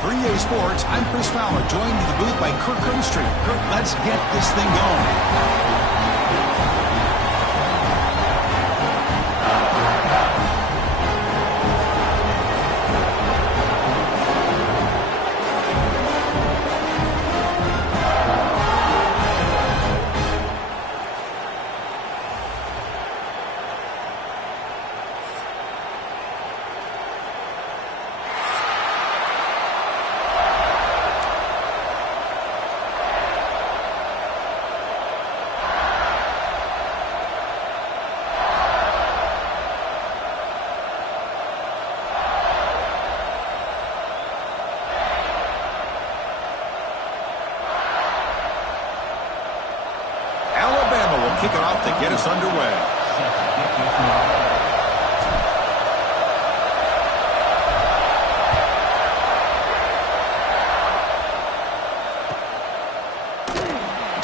For EA Sports, I'm Chris Fowler, joined in the booth by Kirk Street. Kirk, let's get this thing going. Kick it off to get us underway.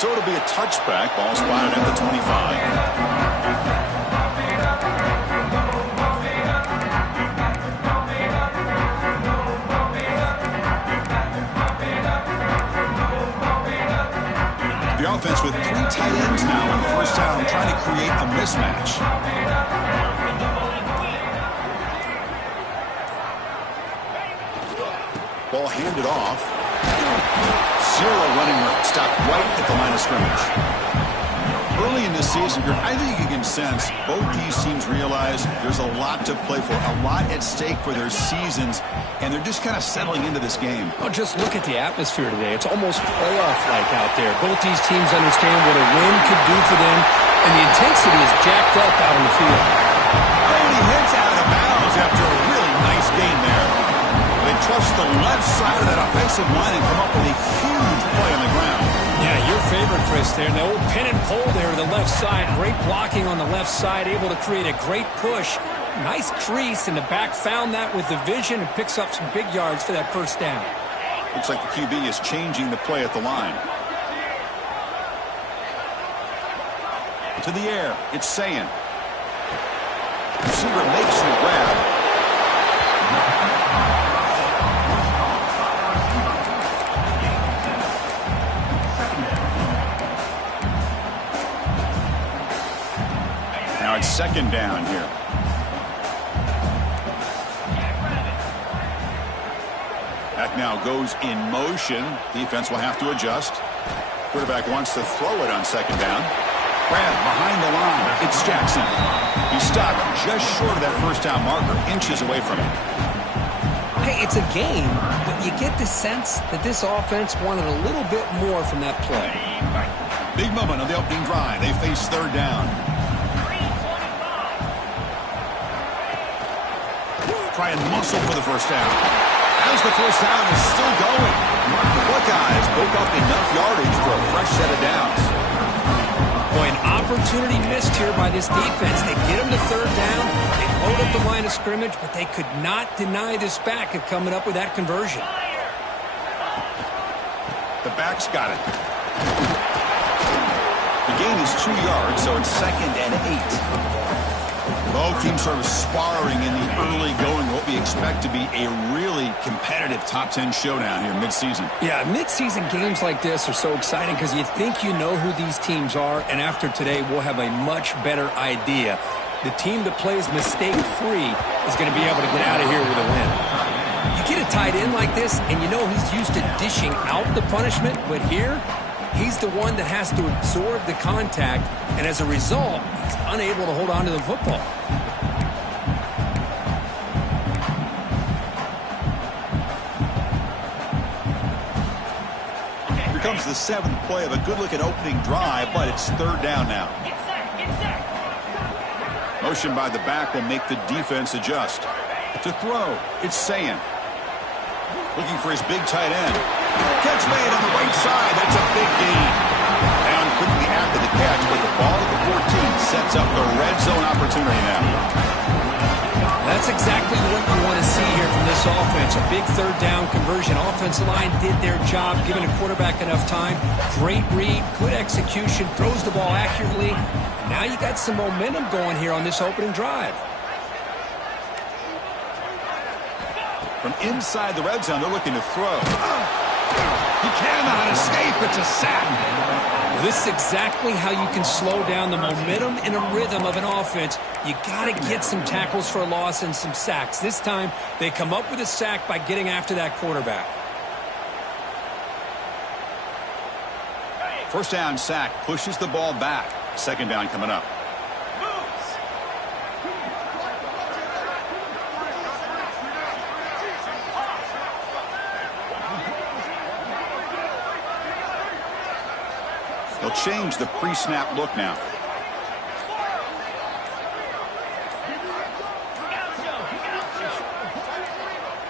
So it'll be a touchback. Ball spotted at the 25. The offense with 3 tight ends now on first down, trying to create a mismatch. Ball handed off. 0 running room. Stopped right at the line of scrimmage. Early in this season, I think you can sense both these teams realize there's a lot to play for, a lot at stake for their seasons, and they're just kind of settling into this game. Oh, just look at the atmosphere today. It's almost playoff-like out there. Both these teams understand what a win could do for them, and the intensity is jacked up out on the field. Brady hits out of bounds after a really nice game there. They trust the left side of that offensive line and come up with a huge play on the ground. Yeah, your favorite, Chris, there. The old pin and pull there to the left side. Great blocking on the left side, able to create a great push. Nice crease, and the back found that with the vision and picks up some big yards for that first down. Looks like the QB is changing the play at the line. To the air, it's Sayin. Receiver makes the grab. Now it's second down here. That now goes in motion. Defense will have to adjust. Quarterback wants to throw it on second down. Grab behind the line. It's Jackson. He stopped just short of that first down marker, inches away from it. Hey, it's a game, but you get the sense that this offense wanted a little bit more from that play. Big moment on the opening drive. They face third down. Try and muscle for the first down. As the first down is still going. The Buckeyes pick up enough yardage for a fresh set of downs. Boy, an opportunity missed here by this defense. They get them to third down. They hold up the line of scrimmage, but they could not deny this back of coming up with that conversion. The back's got it. The gain is 2 yards, so it's 2nd and 8. Both teams sort of sparring in the early going, what we expect to be a really competitive top 10 showdown here mid-season. Yeah, mid-season games like this are so exciting because you think you know who these teams are, and after today we'll have a much better idea. The team that plays mistake-free is going to be able to get out of here with a win. You get a tight end like this, and you know he's used to dishing out the punishment, but here he's the one that has to absorb the contact, and as a result, he's unable to hold on to the football. Here comes the 7th play of a good-looking opening drive, but it's third down now. Motion by the back will make the defense adjust. To throw, it's Sayin. Looking for his big tight end. Catch made on the right side. That's a big gain. Down quickly after the catch, but the ball at the 14 sets up the red zone opportunity now. That's exactly what you want to see here from this offense. A big third down conversion. Offensive line did their job, giving a quarterback enough time. Great read, good execution, throws the ball accurately. Now you got some momentum going here on this opening drive. From inside the red zone, they're looking to throw. He cannot escape. It's a sack. This is exactly how you can slow down the momentum and a rhythm of an offense. You got to get some tackles for a loss and some sacks. This time, they come up with a sack by getting after that quarterback. First down sack pushes the ball back. Second down coming up. They'll change the pre-snap look now.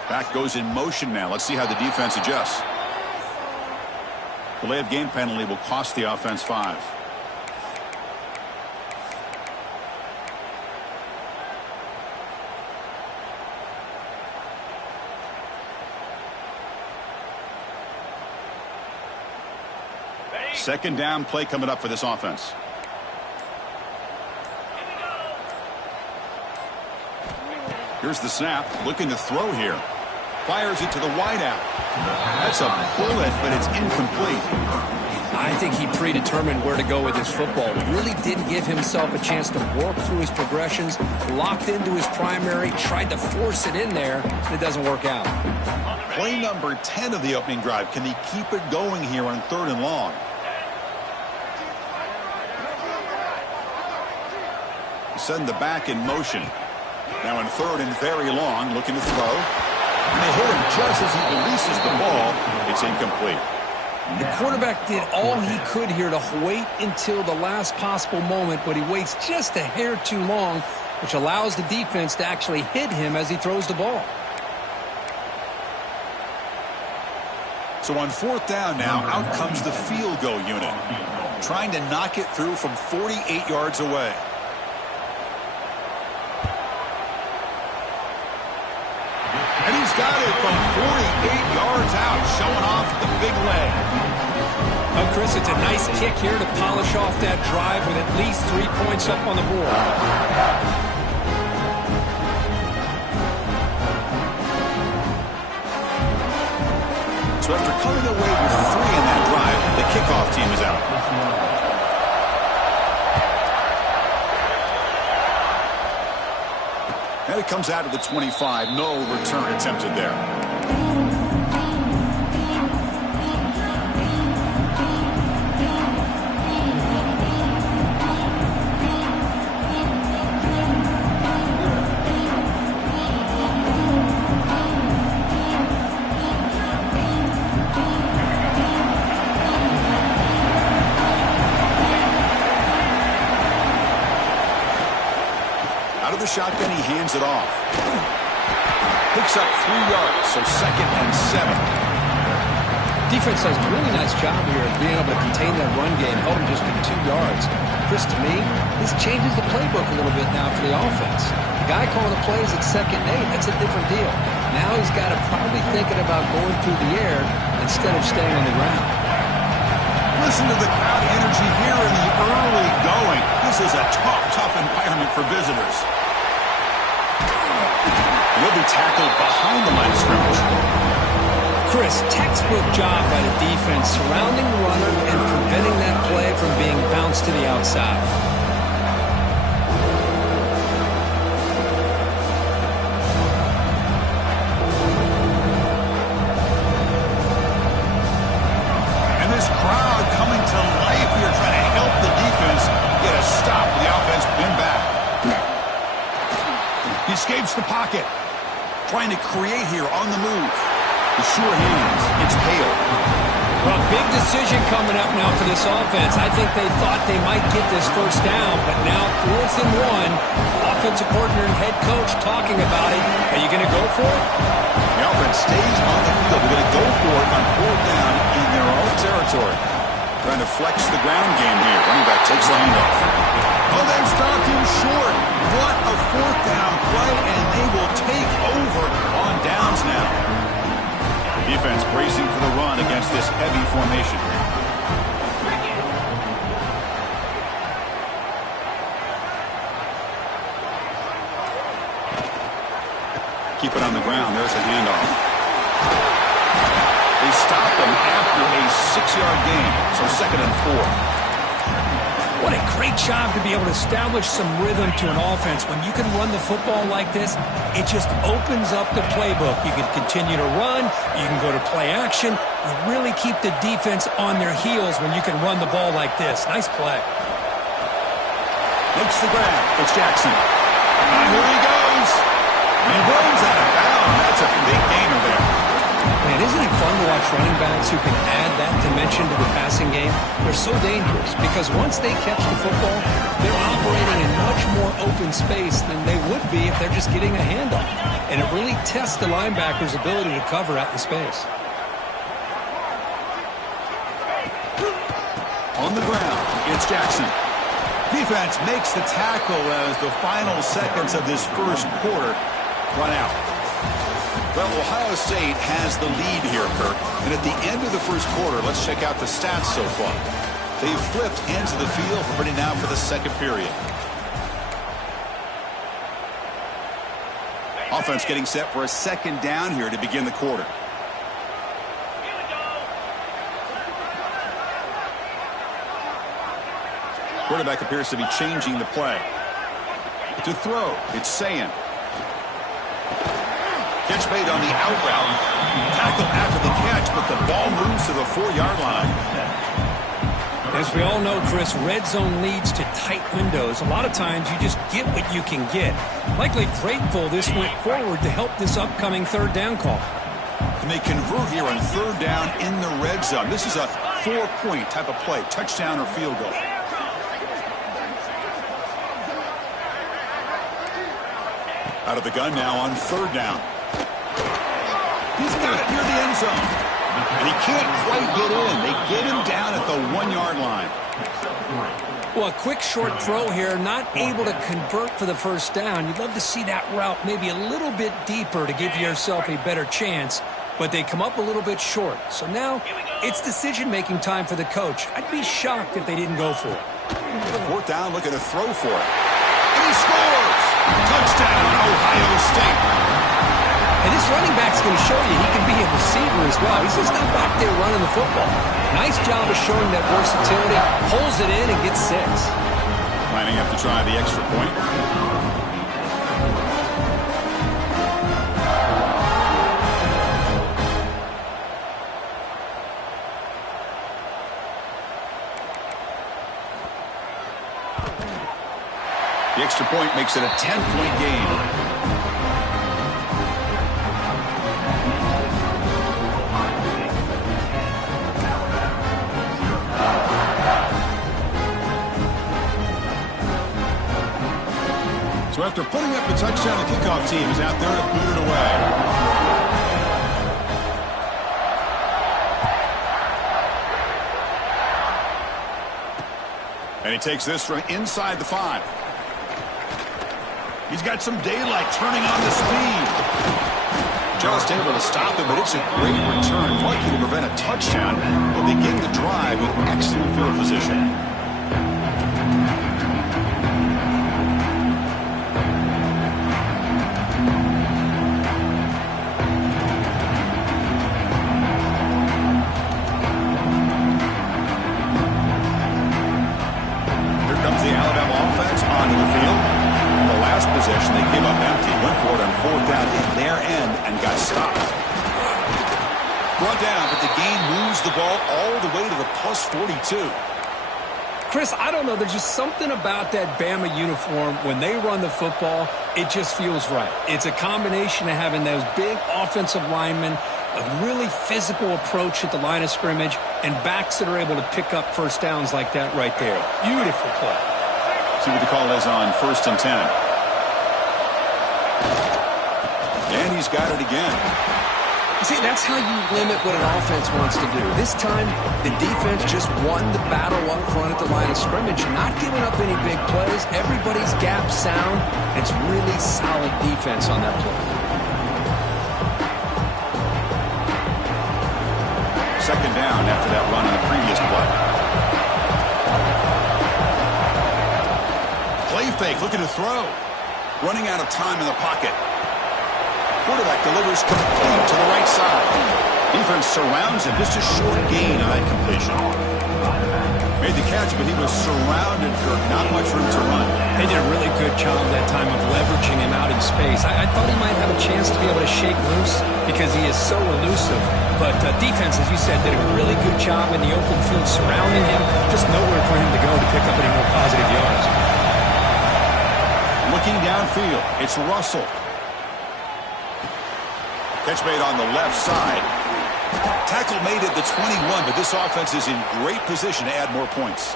Back goes in motion now. Let's see how the defense adjusts. Delay of game penalty will cost the offense 5. Second down play coming up for this offense. Here's the snap. Looking to throw here. Fires it to the wideout. That's a bullet, but it's incomplete. I think he predetermined where to go with his football. Really didn't give himself a chance to work through his progressions. Locked into his primary. Tried to force it in there. And it doesn't work out. Play number 10 of the opening drive. Can he keep it going here on 3rd and long? Send the back in motion. Now in 3rd and very long, looking to throw. And they hit him just as he releases the ball. It's incomplete. The quarterback did all he could here to wait until the last possible moment, but he waits just a hair too long, which allows the defense to actually hit him as he throws the ball. So on 4th down now, out comes the field goal unit. Trying to knock it through from 48 yards away. And he's got it from 48 yards out, showing off the big leg. Oh, Chris, it's a nice kick here to polish off that drive with at least 3 points up on the board. So after coming away with 3 in that drive, the kickoff team is out. And it comes out of the 25. No return attempted there. Shotgun, he hands it off. Picks up 3 yards, so 2nd and 7. Defense does a really nice job here of being able to contain that run game, held him just to 2 yards. Chris, to me, this changes the playbook a little bit now for the offense. The guy calling the plays at 2nd and 8, that's a different deal. Now he's got to probably thinking about going through the air instead of staying on the ground. Listen to the crowd energy here in the early going. This is a tough environment for visitors. He'll be tackled behind the line of scrimmage. Chris, textbook job by the defense surrounding the runner and preventing that play from being bounced to the outside. And this crowd coming to life here trying to help the defense get a stop with the offense in back. He escapes the pocket. Trying to create here on the move. The sure hands. It's Hale. Well, big decision coming up now for this offense. I think they thought they might get this first down, but now 4th and 1. Offensive coordinator and head coach talking about it. Are you going to go for it? The offense stays on the field. They're going to go for it on 4th down in their own territory. Trying to flex the ground game here. Running back takes the handoff. Oh, they've stopped him short. What a 4th down play, and they will take over on downs now. Defense bracing for the run against this heavy formation. Keep it on the ground. There's a handoff. They stop him after a 6-yard gain, so 2nd and 4. What a great job to be able to establish some rhythm to an offense. When you can run the football like this, it just opens up the playbook. You can continue to run. You can go to play action. You really keep the defense on their heels when you can run the ball like this. Nice play. Makes the grab. It's Jackson. And here he goes. He runs out of bounds. That's a big gainer there. Man, isn't it fun to watch running backs who can add that dimension to the passing game? They're so dangerous because once they catch the football, they're operating in much more open space than they would be if they're just getting a handoff. And it really tests the linebacker's ability to cover out in space. On the ground, it's Jackson. Defense makes the tackle as the final seconds of this first quarter run out. Well, Ohio State has the lead here, Kirk. And at the end of the first quarter, let's check out the stats so far. They've flipped into the field, ready now for the second period. Offense getting set for a 2nd down here to begin the quarter. Quarterback appears to be changing the play. To throw, it's Sayin. Catch made on the out route. Tackle after the catch, but the ball moves to the 4-yard line. As we all know, Chris, red zone leads to tight windows. A lot of times you just get what you can get. Likely grateful this went forward to help this upcoming 3rd down call. And they convert here on 3rd down in the red zone. This is a 4-point type of play, touchdown or field goal. Out of the gun now on 3rd down. He's got it near the end zone. And he can't quite get in. They get him down at the 1-yard line. Well, a quick short throw here, not able to convert for the 1st down. You'd love to see that route maybe a little bit deeper to give yourself a better chance, but they come up a little bit short. So now it's decision-making time for the coach. I'd be shocked if they didn't go for it. 4th down, looking to throw for it. And he scores! Touchdown, Ohio State. And this running back's going to show you he can be a receiver as well. He's just not back there running the football. Nice job of showing that versatility. Pulls it in and gets 6. Lining up to try the extra point. The extra point makes it a 10-point game. So after putting up the touchdown, the kickoff team is out there to boot it away. And he takes this from inside the 5. He's got some daylight turning on the speed. Just able to stop him, but it's a great return. Lucky to prevent a touchdown. But they begin the drive with excellent field position. Possession, they came up empty, went for it on 4th down in their end and got stopped. Brought down, but the game moves the ball all the way to the plus 42. Chris, I don't know. There's just something about that Bama uniform. When they run the football, it just feels right. It's a combination of having those big offensive linemen, a really physical approach at the line of scrimmage, and backs that are able to pick up 1st downs like that right there. Beautiful play. See what the call is on 1st and 10. And he's got it again. See, that's how you limit what an offense wants to do. This time, the defense just won the battle up front at the line of scrimmage, not giving up any big plays. Everybody's gap sound. It's really solid defense on that play. 2nd down after that run on the previous play. Play fake, looking to throw. Running out of time in the pocket. Quarterback delivers complete to the right side. Defense surrounds him. Just a short gain on that completion. Made the catch, but he was surrounded, Kirk. Not much room to run. They did a really good job that time of leveraging him out in space. I thought he might have a chance to be able to shake loose because he is so elusive. But defense, as you said, did a really good job in the open field surrounding him. Just nowhere for him to go to pick up any more positive yards. Looking downfield, it's Russell. Catch made on the left side. Tackle made at the 21, but this offense is in great position to add more points.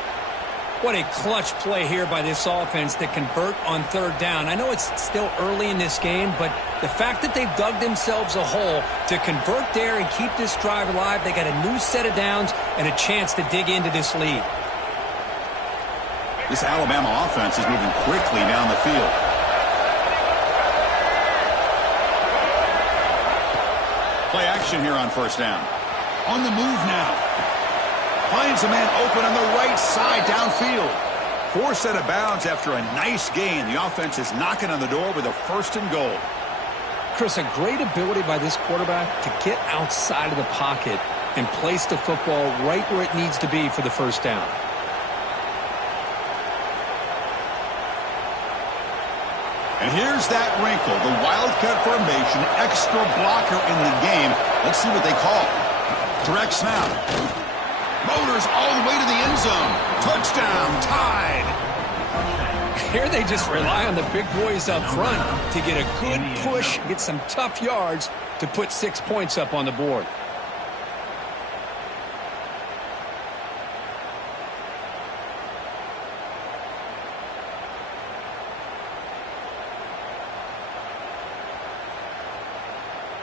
What a clutch play here by this offense to convert on third down. I know it's still early in this game, but the fact that they've dug themselves a hole to convert there and keep this drive alive, they got a new set of downs and a chance to dig into this lead. This Alabama offense is moving quickly down the field. Play action here on first down. On the move now. Finds a man open on the right side downfield. Forced out of bounds after a nice gain. The offense is knocking on the door with a first and goal. Chris, a great ability by this quarterback to get outside of the pocket and place the football right where it needs to be for the first down. And here's that wrinkle, the wildcat formation, extra blocker in the game. Let's see what they call. Direct snap. Motors all the way to the end zone. Touchdown, tied. Here they just rely on the big boys up front to get a good push, get some tough yards to put 6 points up on the board.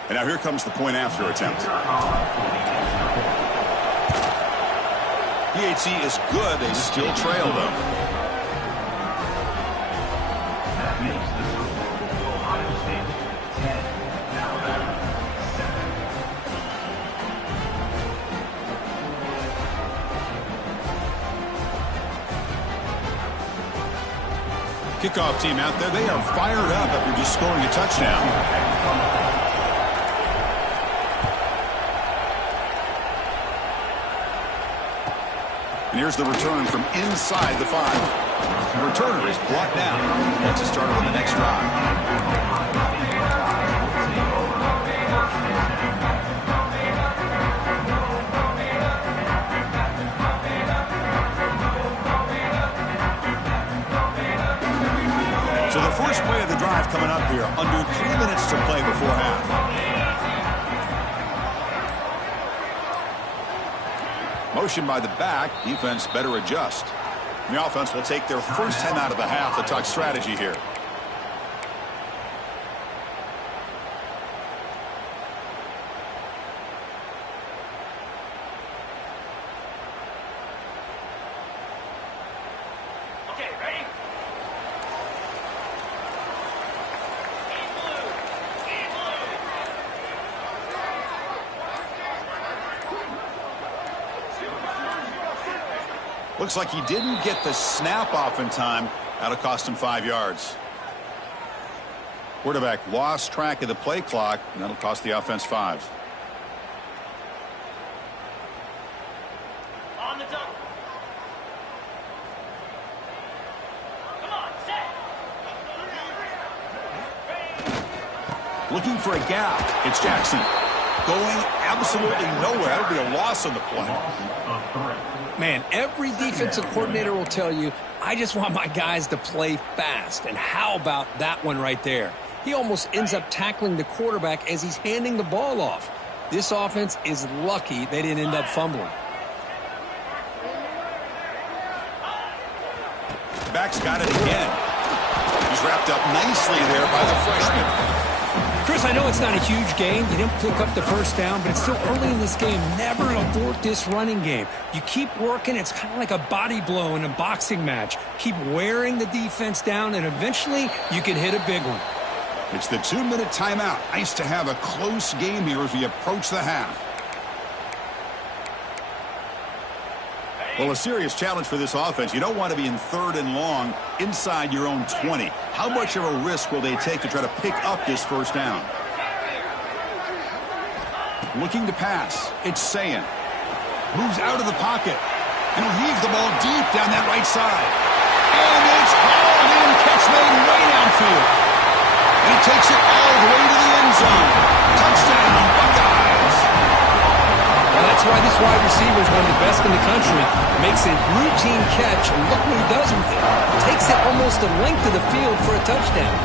And now here comes the point after attempt. PAT is good. They still trail, though. Kickoff team out there. They are fired up after just scoring a touchdown. And here's the return from inside the 5. The returner is brought down. That's a start on the next drive. So the first play of the drive coming up here. Under 3 minutes to play before half. Motion by the back. Defense better adjust. The offense will take their first 10 out of the half. The tuck strategy here. Okay, ready? Looks like he didn't get the snap off in time. That'll cost him 5 yards. Quarterback lost track of the play clock, and that'll cost the offense 5. On the double. Come on, set. Looking for a gap. It's Jackson. Going absolutely nowhere. That'll be a loss on the play. Man, every defensive coordinator will tell you, I just want my guys to play fast. And how about that one right there? He almost ends up tackling the quarterback as he's handing the ball off. This offense is lucky they didn't end up fumbling. Back's got it again. He's wrapped up nicely there by the freshman. Chris, I know it's not a huge game. You didn't pick up the first down, but it's still early in this game. Never abort this running game. You keep working. It's kind of like a body blow in a boxing match. Keep wearing the defense down, and eventually you can hit a big one. It's the 2-minute timeout. Nice to have a close game here as we approach the half. Well, a serious challenge for this offense. You don't want to be in 3rd and long inside your own 20. How much of a risk will they take to try to pick up this first down? Looking to pass. It's Sayin. Moves out of the pocket. And he'll heave the ball deep down that right side. And it's hauled in. Catch made way downfield. And he takes it all the way to the end zone. Touchdown, Buckeyes. Well, that's why this wide receiver is one of the best in the country. Makes a routine catch, and look what he does with it. Takes it almost the length of the field for a touchdown.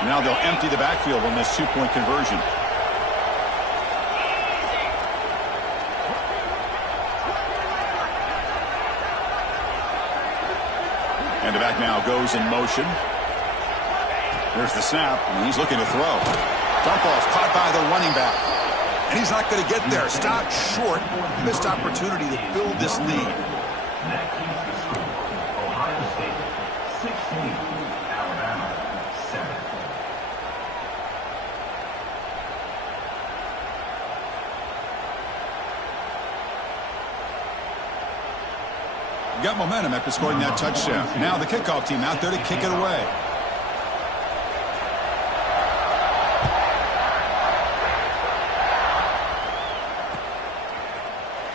Now they'll empty the backfield on this two-point conversion. And the back now goes in motion. There's the snap, and he's looking to throw. Dump off caught by the running back. And he's not going to get there. Stopped short. Missed opportunity to build this lead. That keeps the score. Ohio State 16, Alabama 7. Got momentum after scoring that touchdown. Now the kickoff team out there to kick it away.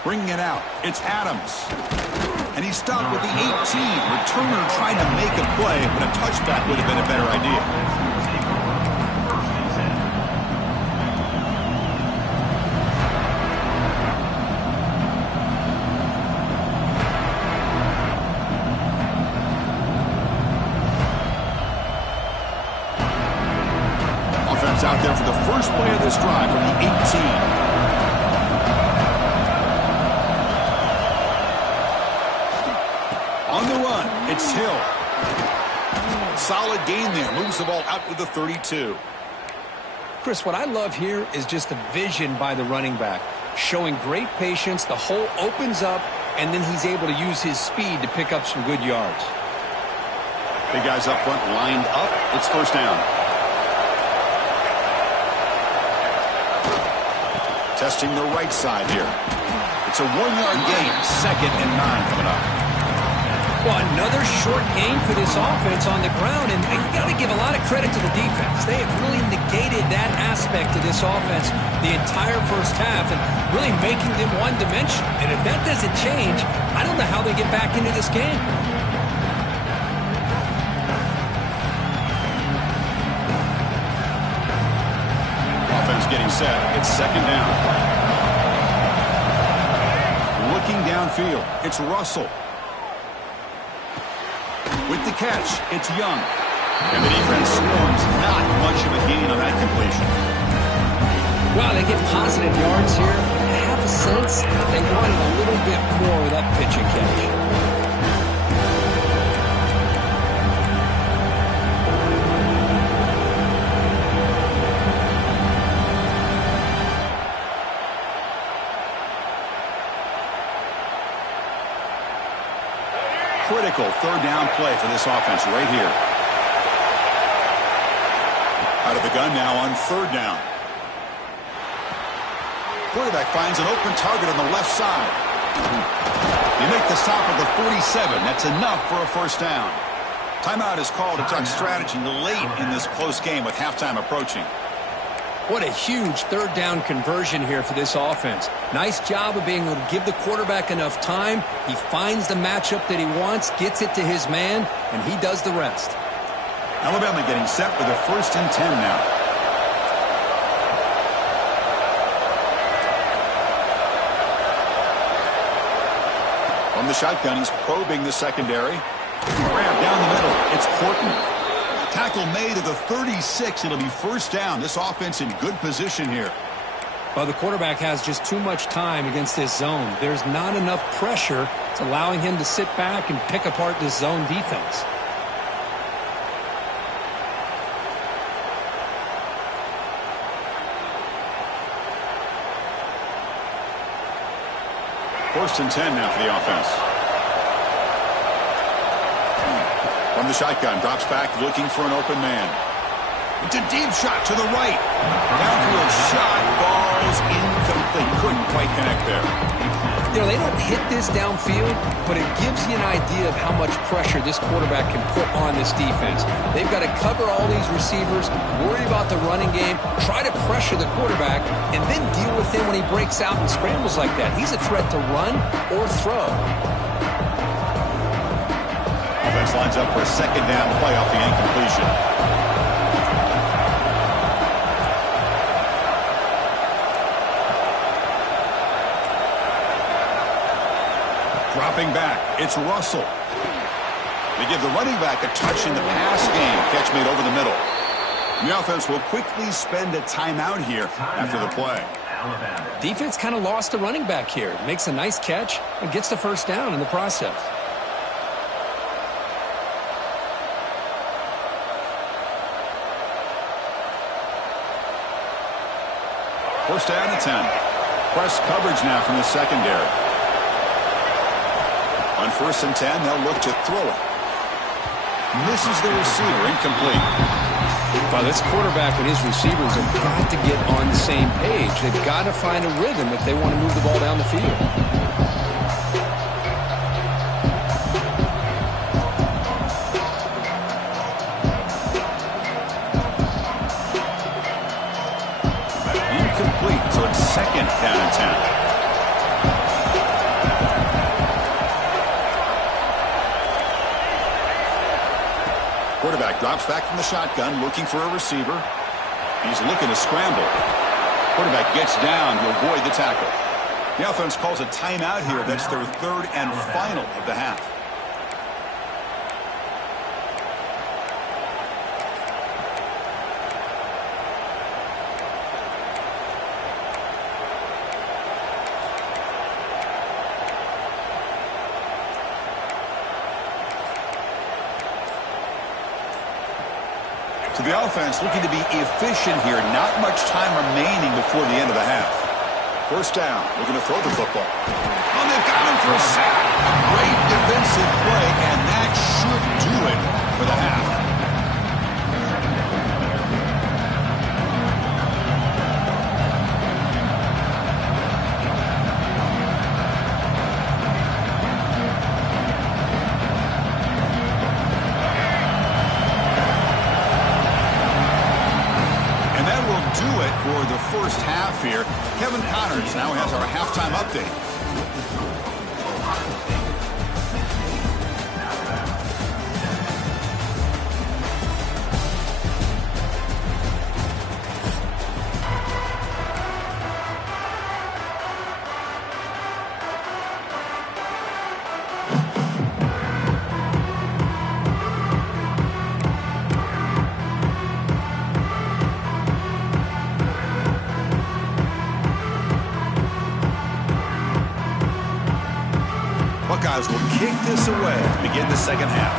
Bringing it out. It's Adams. And he's stopped with the 18. Returner trying to make a play, but a touchback would have been a better idea. Out there for the first play of this drive from the 18. On the run, it's Hill. Solid gain there. Moves the ball out to the 32. Chris, what I love here is just the vision by the running back. Showing great patience. The hole opens up, and then he's able to use his speed to pick up some good yards. Big guys up front lined up. It's first down. Testing the right side here. It's a 1-yard gain. 2nd and 9 coming up. Well, another short game for this offense on the ground, and you got to give a lot of credit to the defense. They have really negated that aspect of this offense the entire first half and really making them one-dimensional. And if that doesn't change, I don't know how they get back into this game. Getting set. It's 2nd down. Looking downfield. It's Russell. With the catch, it's Young. And the defense swarms. Not much of a gain on that completion. Wow, they get positive yards here. I have a sense they wanted a little bit more with that pitch and catch. Critical 3rd down play for this offense right here. Out of the gun now on 3rd down. Quarterback finds an open target on the left side. They make the stop at the 47. That's enough for a first down. Timeout is called to talk strategy late in this close game with halftime approaching. What a huge 3rd down conversion here for this offense. Nice job of being able to give the quarterback enough time. He finds the matchup that he wants, gets it to his man, and he does the rest. Alabama getting set with a 1st and 10 now. From the shotgun, he's probing the secondary. Grab down the middle. It's Portman. Tackle made at the 36. It'll be first down. This offense in good position here. Well, the quarterback has just too much time against this zone. There's not enough pressure. It's allowing him to sit back and pick apart this zone defense. First and 10 now for the offense. From the shotgun, drops back, looking for an open man. It's a deep shot to the right. Downfield shot falls incomplete. Couldn't quite connect there. You know, they don't hit this downfield, but it gives you an idea of how much pressure this quarterback can put on this defense. They've got to cover all these receivers, worry about the running game, try to pressure the quarterback, and then deal with him when he breaks out and scrambles like that. He's a threat to run or throw. Offense lines up for a second down play off the incompletion. Dropping back, it's Russell. They give the running back a touch in the pass game. Catch made over the middle. The offense will quickly spend a timeout here after the play. Defense kind of lost the running back here. Makes a nice catch and gets the first down in the process. First down and 10. Press coverage now from the secondary. On 1st and 10, they'll look to throw it. Misses the receiver, incomplete. Well, this quarterback and his receivers have got to get on the same page. They've got to find a rhythm if they want to move the ball down the field. Incomplete, so it's second down and 10. Quarterback drops back from the shotgun, looking for a receiver. He's looking to scramble. Quarterback gets down to avoid the tackle. The offense calls a timeout here. That's their third and final of the half. So the offense looking to be efficient here. Not much time remaining before the end of the half. First down. Looking to throw the football. Oh, they've got him for a sack. A great defensive play, and that should do it for the half. For the first half here, Kevin Connors now has our halftime update. Buckeyes will kick this away to begin the second half.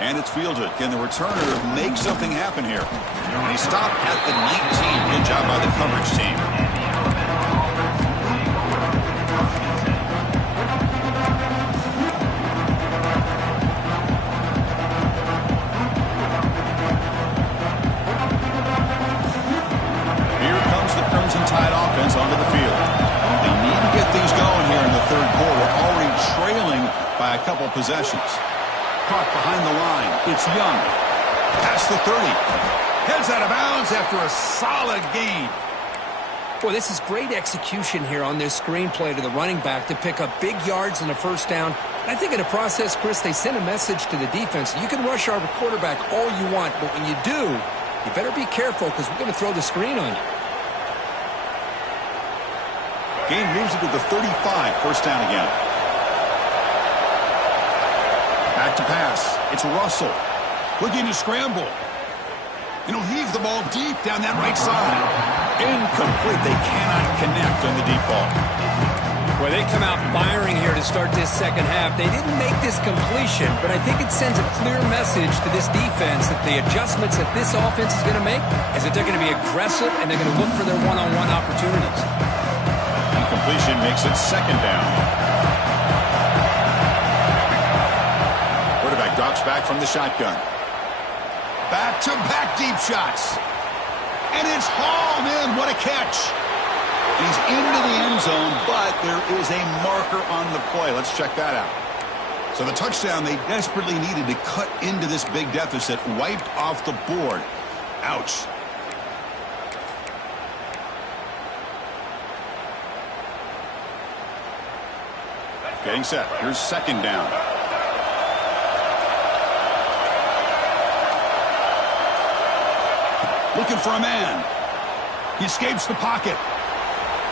And it's fielded. Can the returner make something happen here? And he stopped at the 19. Good job by the coverage team. Tide offense onto the field. They need to get things going here in the third quarter, already trailing by a couple possessions. Caught behind the line. It's Young. Past the 30. Heads out of bounds after a solid gain. Boy, this is great execution here on this screenplay to the running back to pick up big yards and a first down. I think in the process, Chris, they sent a message to the defense. You can rush our quarterback all you want, but when you do, you better be careful because we're going to throw the screen on you. Gain moves it to the 35. First down again. Back to pass. It's Russell. Looking to scramble. And he'll heave the ball deep down that right side. Incomplete. They cannot connect on the deep ball. Well, they come out firing here to start this second half. They didn't make this completion, but I think it sends a clear message to this defense that the adjustments that this offense is going to make is that they're going to be aggressive and they're going to look for their one-on-one opportunities. Completion makes it second down. Quarterback drops back from the shotgun. Back-to-back deep shots. And it's hauled in. What a catch. He's into the end zone, but there is a marker on the play. Let's check that out. So the touchdown they desperately needed to cut into this big deficit wiped off the board. Ouch. Getting set. Here's second down. Looking for a man. He escapes the pocket.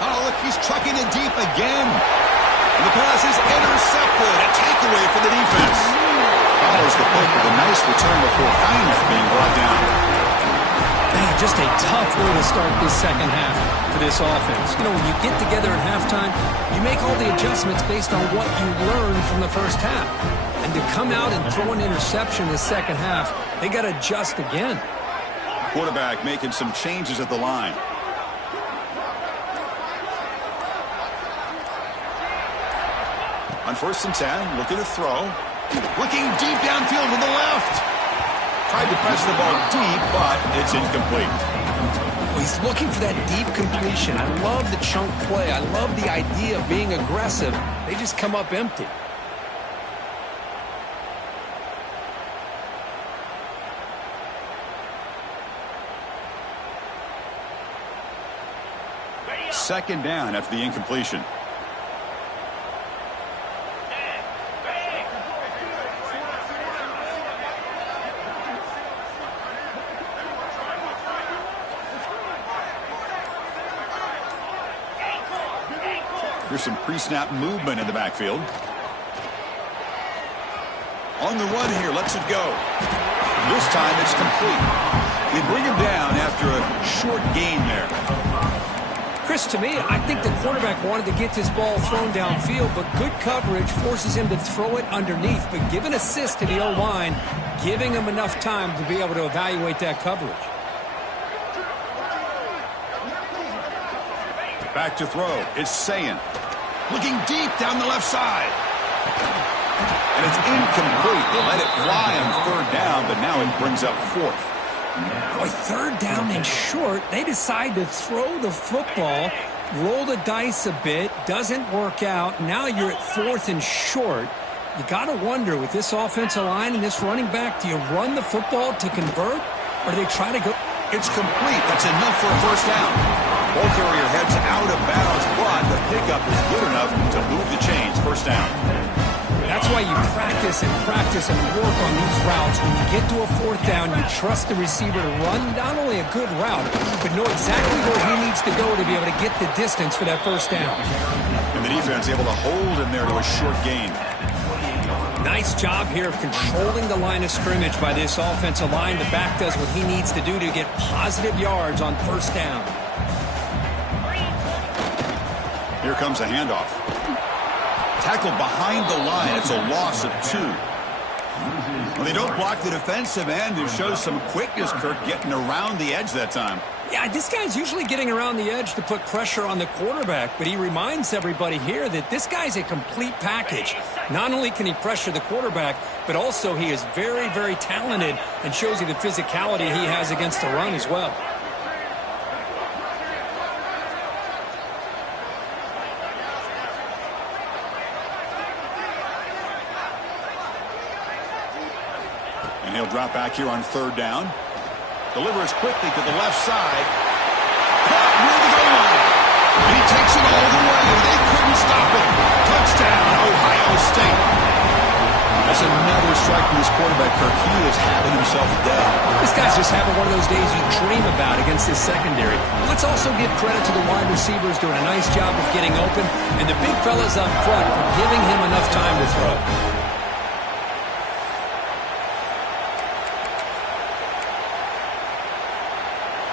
Oh, look, he's trucking it deep again. And the pass is intercepted. A takeaway for the defense. Follows the pick with a nice return before finally being brought down. Man, just a tough way to start this second half for this offense. You know, when you get together at halftime, you make all the adjustments based on what you learned from the first half. And to come out and throw an interception in the second half, they got to adjust again. Quarterback making some changes at the line. On 1st and 10, looking to throw. Looking deep downfield to the left. Tried to press the ball deep, but it's incomplete. Well, he's looking for that deep completion. I love the chunk play. I love the idea of being aggressive. They just come up empty. Second down after the incompletion. Here's some pre-snap movement in the backfield. On the run here, lets it go. This time it's complete. They bring him down after a short gain there. Chris, to me, I think the quarterback wanted to get this ball thrown downfield, but good coverage forces him to throw it underneath. But give an assist to the O-line, giving him enough time to be able to evaluate that coverage. Back to throw. It's Sayin. Looking deep down the left side. And it's incomplete. They let it fly on 3rd down, but now it brings up 4th. Boy, 3rd down and short. They decide to throw the football, roll the dice a bit, doesn't work out. Now you're at 4th and short. You got to wonder, with this offensive line and this running back, do you run the football to convert, or do they try to go? It's complete. That's enough for a 1st down. Ball carrier heads out of bounds, but the pickup is good enough to move the chains. 1st down. That's why you practice and work on these routes. When you get to a 4th down, you trust the receiver to run not only a good route, but know exactly where he needs to go to be able to get the distance for that 1st down. And the defense able to hold him there to a short gain. Nice job here of controlling the line of scrimmage by this offensive line. The back does what he needs to do to get positive yards on 1st down. Here comes a handoff. Tackled behind the line. It's a loss of 2. Well, they don't block the defensive end. It shows some quickness, Kirk, getting around the edge that time. Yeah, this guy's usually getting around the edge to put pressure on the quarterback, but he reminds everybody here that this guy's a complete package. Not only can he pressure the quarterback, but also he is very, very talented and shows you the physicality he has against the run as well. And he'll drop back here on 3rd down. Delivers quickly to the left side. Caught near the goal line. And he takes it all the way. They couldn't stop him. Touchdown, Ohio State. That's another strike from his quarterback, Kirk. He is having himself a day. This guy's just having one of those days you dream about against his secondary. Let's also give credit to the wide receivers doing a nice job of getting open, and the big fellas up front for giving him enough time to throw.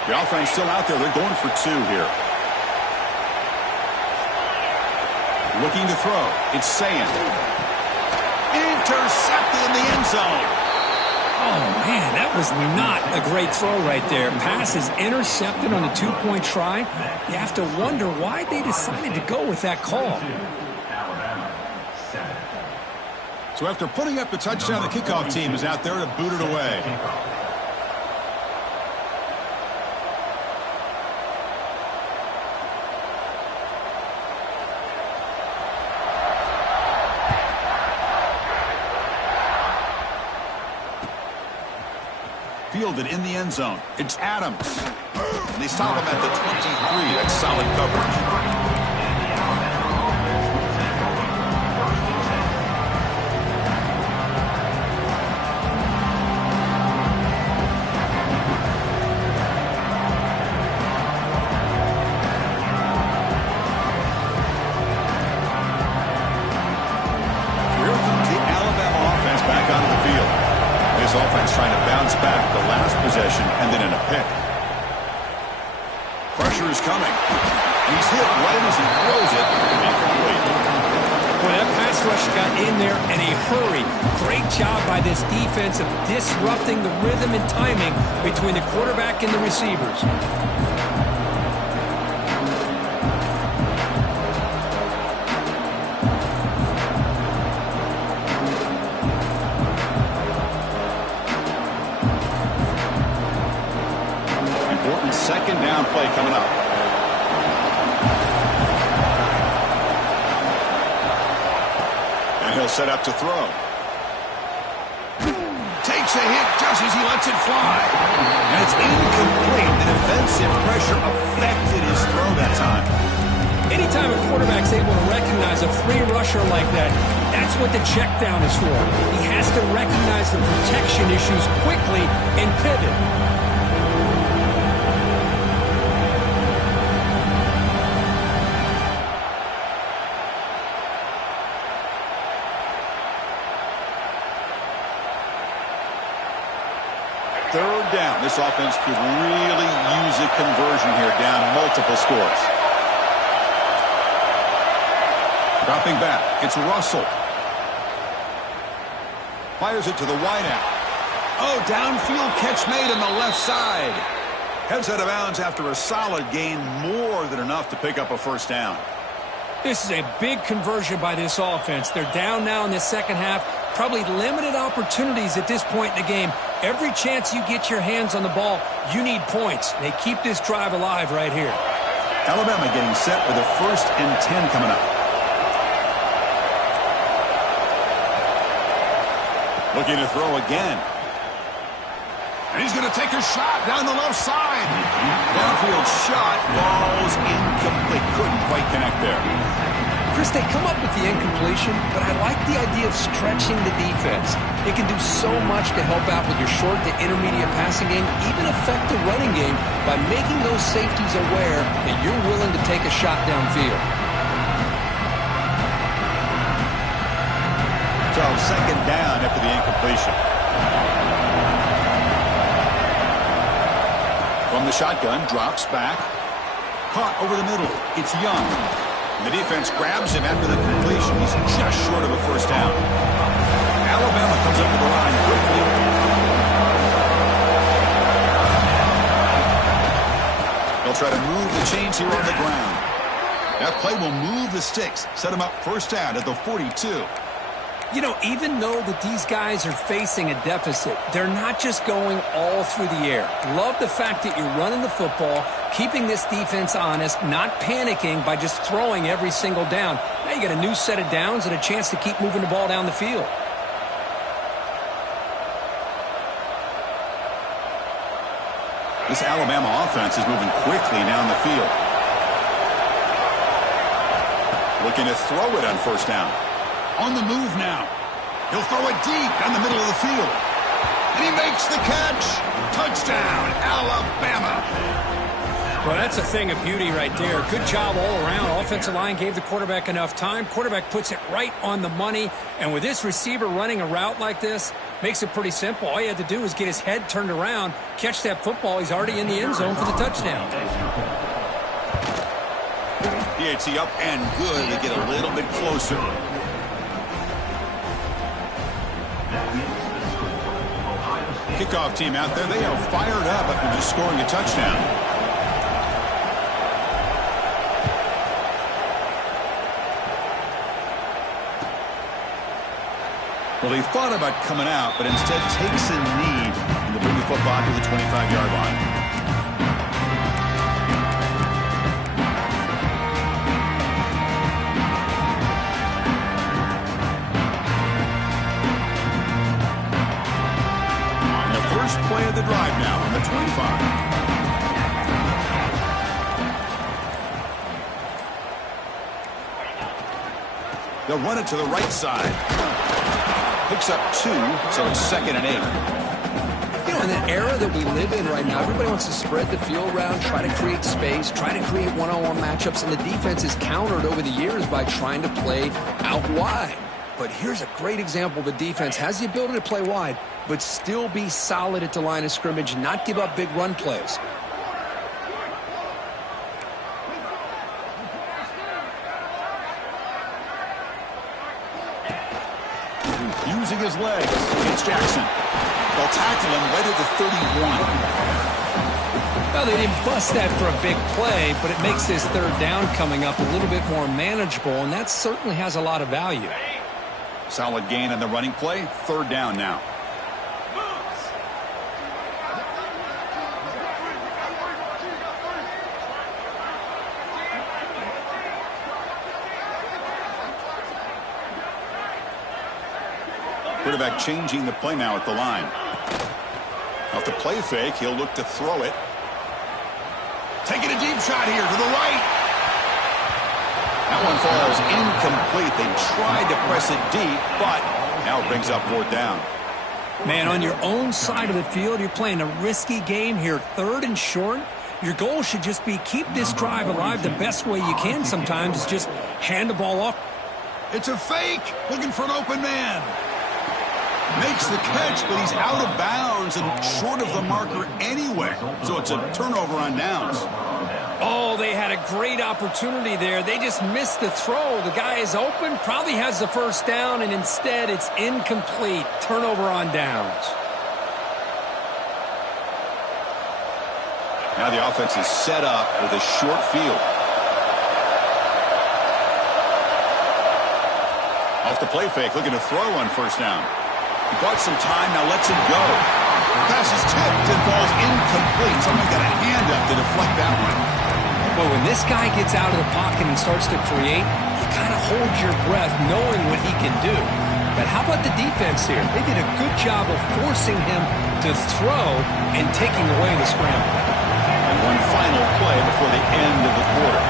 The offense still out there. They're going for 2 here. Looking to throw. It's Sayin. Intercepted in the end zone. Oh, man, that was not a great throw right there. Pass is intercepted on the 2-point try. You have to wonder why they decided to go with that call. So after putting up the touchdown, the kickoff team is out there to boot it away. fielded in the end zone. It's Adams. And they stop him at the 23. That's solid coverage. Offense trying to bounce back the last possession and then in a pick. Pressure is coming. He's hit right as he throws it. Incomplete. Boy, that pass rush got in there in a hurry. Great job by this defense of disrupting the rhythm and timing between the quarterback and the receivers. Second down play coming up. And he'll set up to throw. Takes a hit just as he lets it fly. And it's incomplete. The defensive pressure affected his throw that time. Anytime a quarterback's able to recognize a free rusher like that, that's what the check down is for. He has to recognize the protection issues quickly and pivot. Third down. This offense could really use a conversion here, down multiple scores. Dropping back. It's Russell. Fires it to the wideout. Oh, downfield catch made on the left side. Heads out of bounds after a solid gain, more than enough to pick up a first down. This is a big conversion by this offense. They're down now in the second half. Probably limited opportunities at this point in the game. Every chance you get your hands on the ball, you need points. They keep this drive alive right here. Alabama getting set with a 1st and 10 coming up. Looking to throw again. And he's going to take a shot down the left side. Downfield shot falls incomplete. Couldn't quite connect there. Chris, they come up with the incompletion, but I like the idea of stretching the defense. It can do so much to help out with your short to intermediate passing game, even affect the running game by making those safeties aware that you're willing to take a shot downfield. So second down after the incompletion. From the shotgun, drops back. Caught over the middle. It's Young. The defense grabs him after the completion. He's just short of a first down. Alabama comes up to the line quickly. They'll try to move the chains here on the ground. That play will move the sticks. Set him up first down at the 42. You know, even though that these guys are facing a deficit, they're not just going all through the air. Love the fact that you're running the football, keeping this defense honest, not panicking by just throwing every single down. Now you get a new set of downs and a chance to keep moving the ball down the field. This Alabama offense is moving quickly down the field. Looking to throw it on first down. On the move now. He'll throw it deep down the middle of the field. And he makes the catch. Touchdown, Alabama. Well, that's a thing of beauty right there. Good job all around. Offensive line gave the quarterback enough time. Quarterback puts it right on the money. And with this receiver running a route like this, makes it pretty simple. All you had to do is get his head turned around, catch that football. He's already in the end zone for the touchdown. PAT up and good to get a little bit closer. Kickoff team out there, they are fired up after just scoring a touchdown. Well, he thought about coming out, but instead takes a knee and to bring the football to the 25-yard line. Play of the drive They'll run it to the right side. Picks up 2, so it's 2nd and 8. You know, in the era that we live in right now, everybody wants to spread the field around, try to create space, try to create one-on-one matchups, and the defense is countered over the years by trying to play out wide. But here's a great example. The defense has the ability to play wide, but still be solid at the line of scrimmage, not give up big run plays. Using his legs. It's Jackson. They'll tackle him right at the 31. Well, they didn't bust that for a big play, but it makes this 3rd down coming up a little bit more manageable, and that certainly has a lot of value. Solid gain on the running play. 3rd down now. Quarterback changing the play now at the line. Off the play fake, he'll look to throw it. Taking a deep shot here to the right. That one falls incomplete. They tried to press it deep, but now it brings up 4th down. Man, on your own side of the field, you're playing a risky game here. 3rd and short. Your goal should just be keep this drive alive the best way you can sometimes. Is just hand the ball off. It's a fake. Looking for an open man. Makes the catch, but he's out of bounds and short of the marker anyway. So it's a turnover on downs. Oh, they had a great opportunity there. They just missed the throw. The guy is open, probably has the 1st down, and instead it's incomplete. Turnover on downs. Now the offense is set up with a short field. Off the play fake, looking to throw on 1st down. He bought some time, now lets it go. Pass is tipped and falls incomplete. Someone got a hand up to deflect that one. Well, when this guy gets out of the pocket and starts to create, you kind of hold your breath knowing what he can do. But how about the defense here? They did a good job of forcing him to throw and taking away the scramble. And one final play before the end of the quarter.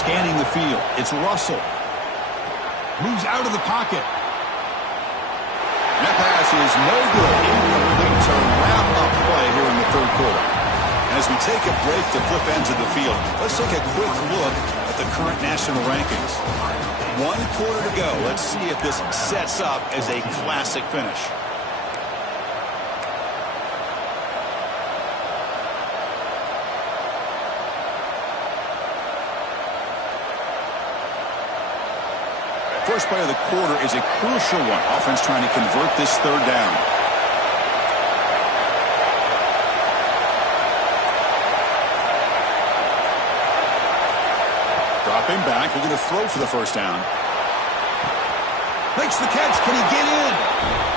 Scanning the field, it's Russell. Moves out of the pocket. That pass is no good. Incomplete to wrap up play here in the 3rd quarter. As we take a break to flip ends of the field, let's take a quick look at the current national rankings. 1 quarter to go. Let's see if this sets up as a classic finish. First play of the quarter is a crucial one. Offense trying to convert this 3rd down. Dropping back, looking to throw for the 1st down. Makes the catch. Can he get in?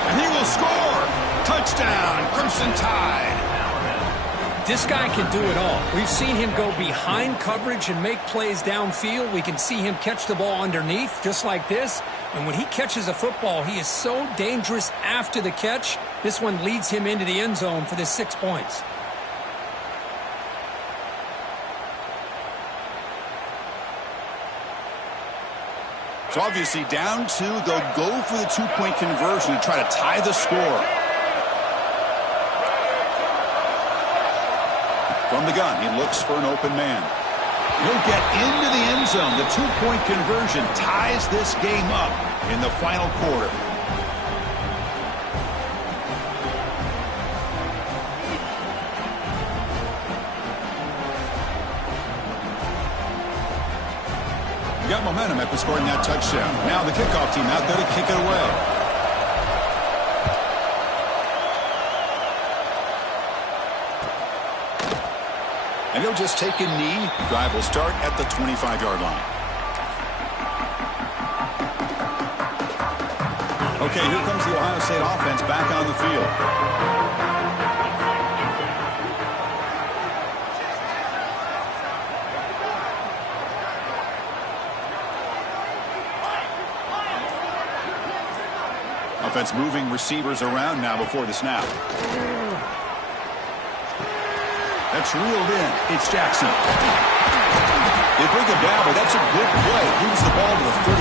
And he will score. Touchdown, Crimson Tide. This guy can do it all. We've seen him go behind coverage and make plays downfield. We can see him catch the ball underneath just like this. And when he catches a football, he is so dangerous after the catch. This one leads him into the end zone for the 6 points. So obviously down 2, they'll go for the 2-point conversion to try to tie the score. From the gun, he looks for an open man. He'll get into the end zone. The 2-point conversion ties this game up in the final quarter. You got momentum after scoring that touchdown. Now the kickoff team out there to kick it away. And he'll just take a knee. The drive will start at the 25-yard line. Okay, here comes the Ohio State offense back on the field. Offense moving receivers around now before the snap. That It's reeled in. It's Jackson. They bring him down, but that's a good play. Moves the ball to the 39.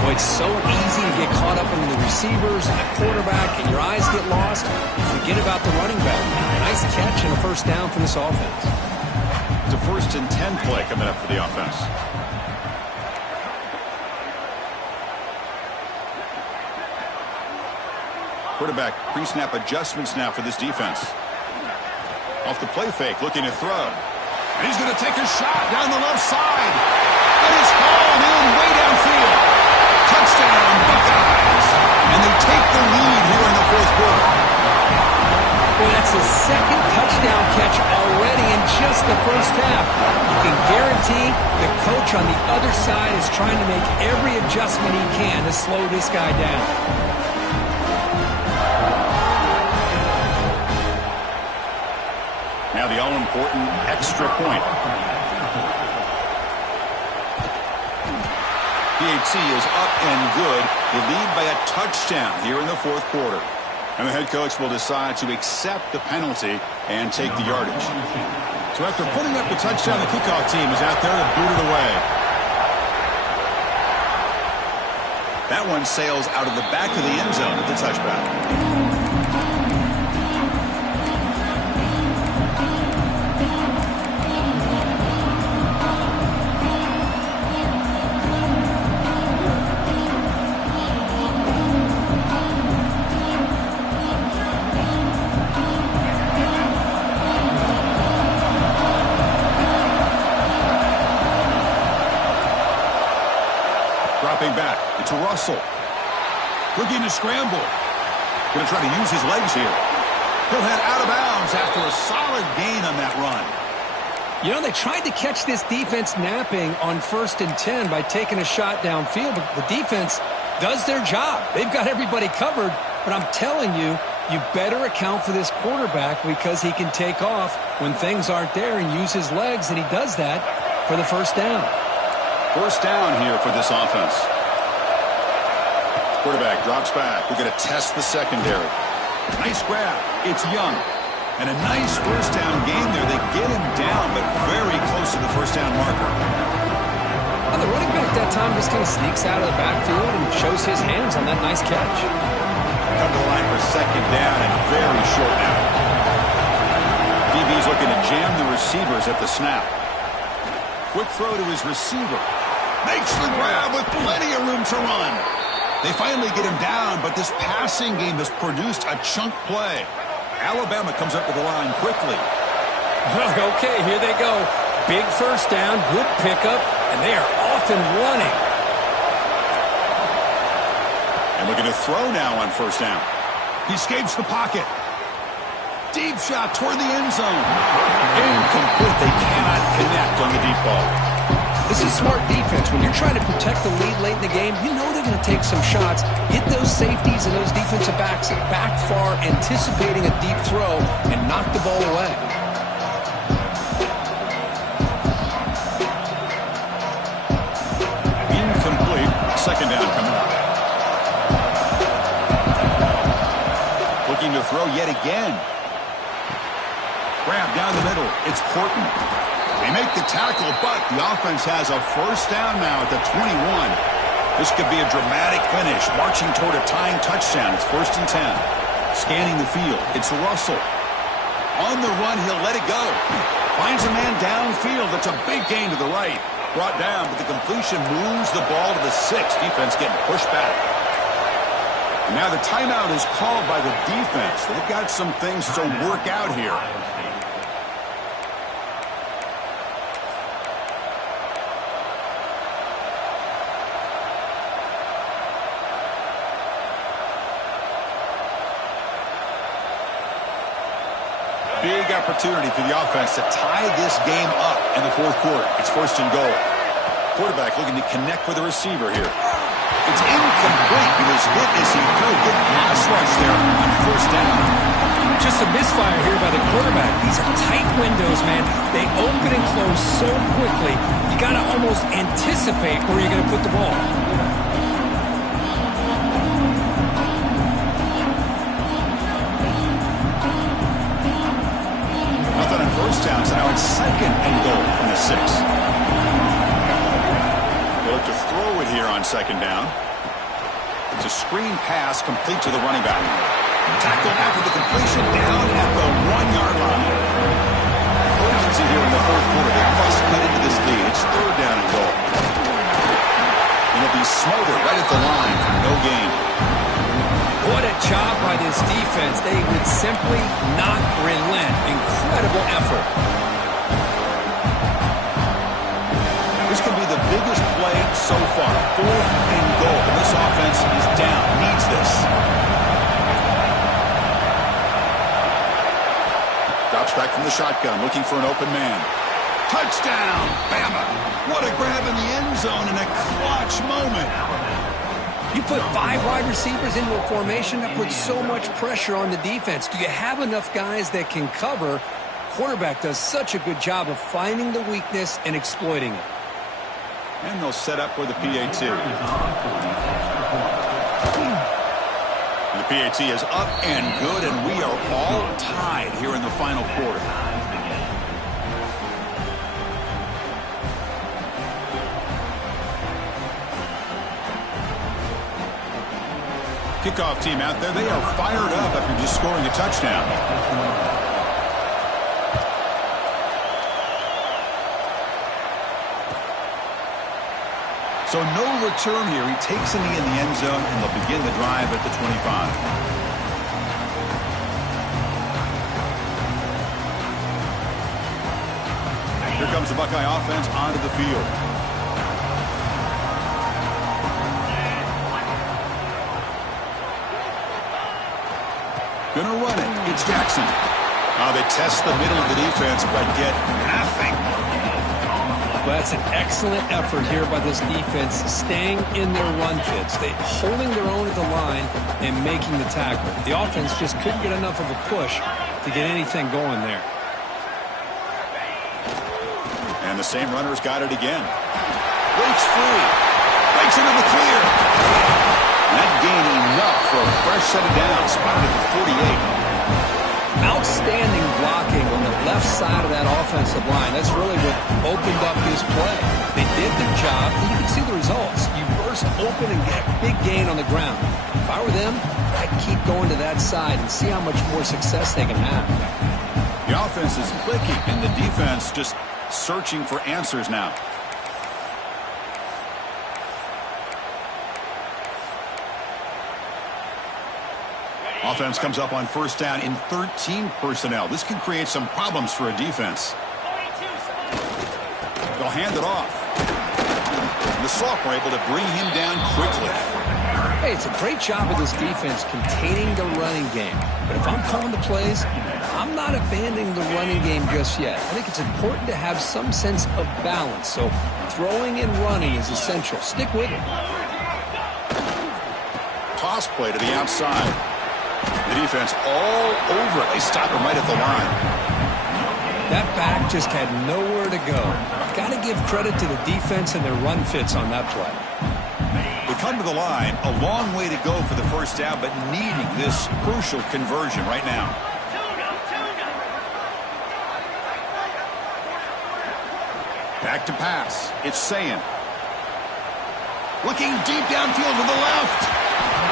Boy, it's so easy to get caught up in the receivers and the quarterback, and your eyes get lost. You forget about the running back. Nice catch and a first down for this offense. It's a 1st and 10 play coming up for the offense. Quarterback pre-snap adjustments now for this defense. Off the play fake, looking to throw. And he's going to take a shot down the left side. And it's hauled in way downfield. Touchdown, Buckeyes. And they take the lead here in the 4th quarter. Well, that's his 2nd touchdown catch already in just the first half. You can guarantee the coach on the other side is trying to make every adjustment he can to slow this guy down. Now the all-important extra point. PAT is up and good. They lead by a touchdown here in the 4th quarter. And the head coach will decide to accept the penalty and take the yardage. So after putting up the touchdown, the kickoff team is out there to boot it away. That one sails out of the back of the end zone with the touchback. Back. It's Russell. Looking to scramble. Going to try to use his legs here. He'll head out of bounds after a solid gain on that run. You know, they tried to catch this defense napping on 1st and 10 by taking a shot downfield, but the defense does their job. They've got everybody covered, but I'm telling you, you better account for this quarterback because he can take off when things aren't there and use his legs, and he does that for the first down. First down here for this offense. Quarterback drops back. We're going to test the secondary. Nice grab. It's Young. And a nice first down game there. They get him down, but very close to the first down marker. Well, the running back that time just kind of sneaks out of the backfield and shows his hands on that nice catch. Come to the line for 2nd down and very short now. DB's looking to jam the receivers at the snap. Quick throw to his receiver. Makes the grab with plenty of room to run. They finally get him down, but this passing game has produced a chunk play. Alabama comes up with the line quickly. Okay, here they go. Big first down, good pickup, and they are off and running. And looking to throw now on first down. He escapes the pocket. Deep shot toward the end zone. Incomplete. They cannot connect on the deep ball. This is smart defense. When you're trying to protect the lead late in the game, you know they're going to take some shots, get those safeties and those defensive backs back far, anticipating a deep throw, and knock the ball away. Incomplete. 2nd down coming up. Looking to throw yet again. Grab down the middle. It's Portman. They make the tackle, but the offense has a first down now at the 21. This could be a dramatic finish, marching toward a tying touchdown. It's 1st and 10. Scanning the field. It's Russell. On the run, he'll let it go. Finds a man downfield. That's a big gain to the right. Brought down, but the completion moves the ball to the 6. Defense getting pushed back. And now the timeout is called by the defense. They've got some things to work out here. Big opportunity for the offense to tie this game up in the 4th quarter. It's 1st and goal. Quarterback looking to connect with the receiver here. It's incomplete. He was hit as he threw. Good pass rush there on 1st down. Just a misfire here by the quarterback. These are tight windows, man. They open and close so quickly. You got to almost anticipate where you're going to put the ball. first down, so now it's 2nd and goal from the 6. They look to throw it here on 2nd down. It's a screen pass complete to the running back. Tackled after the completion down at the 1-yard line. Urgency here in the 4th quarter. They must cut into this lead. It's 3rd down and goal. And it'll be smothered right at the line for no gain. What a job by this defense. They would simply not relent. Incredible effort. This could be the biggest play so far. 4th and goal. This offense is down. Needs this. Drops back from the shotgun, looking for an open man. Touchdown, Bama. What a grab in the end zone in a clutch moment. You put 5 wide receivers into a formation that puts so much pressure on the defense. Do you have enough guys that can cover? Quarterback does such a good job of finding the weakness and exploiting it. And they'll set up for the PAT. The PAT is up and good, and we are all tied here in the final quarter. Kickoff team out there. They are fired up after just scoring a touchdown. So no return here. He takes a knee in the end zone, and they'll begin the drive at the 25. Here comes the Buckeye offense onto the field. Gonna run it. It's Jackson. They test the middle of the defense, but get nothing. Well, that's an excellent effort here by this defense, staying in their run fits. They holding their own at the line and making the tackle. The offense just couldn't get enough of a push to get anything going there. And the same runner's got it again. Breaks free. Breaks into the clear. That gained enough for a fresh set of downs. Spotted at the 48. Outstanding blocking on the left side of that offensive line. That's really what opened up this play. They did their job, and you can see the results. You burst open and get a big gain on the ground. If I were them, I'd keep going to that side and see how much more success they can have. The offense is clicking, and the defense just searching for answers now. Offense comes up on first down in 13 personnel. This can create some problems for a defense. They'll hand it off. The sophomore able to bring him down quickly. Hey, it's a great job of this defense containing the running game. But if I'm calling the plays, I'm not abandoning the running game just yet. I think it's important to have some sense of balance. So throwing and running is essential. Stick with it. Toss play to the outside. The defense all over it. They stop him right at the line. That back just had nowhere to go. Got to give credit to the defense and their run fits on that play. We come to the line. A long way to go for the first down, but needing this crucial conversion right now. Back to pass. It's Sayin. Looking deep downfield to the left.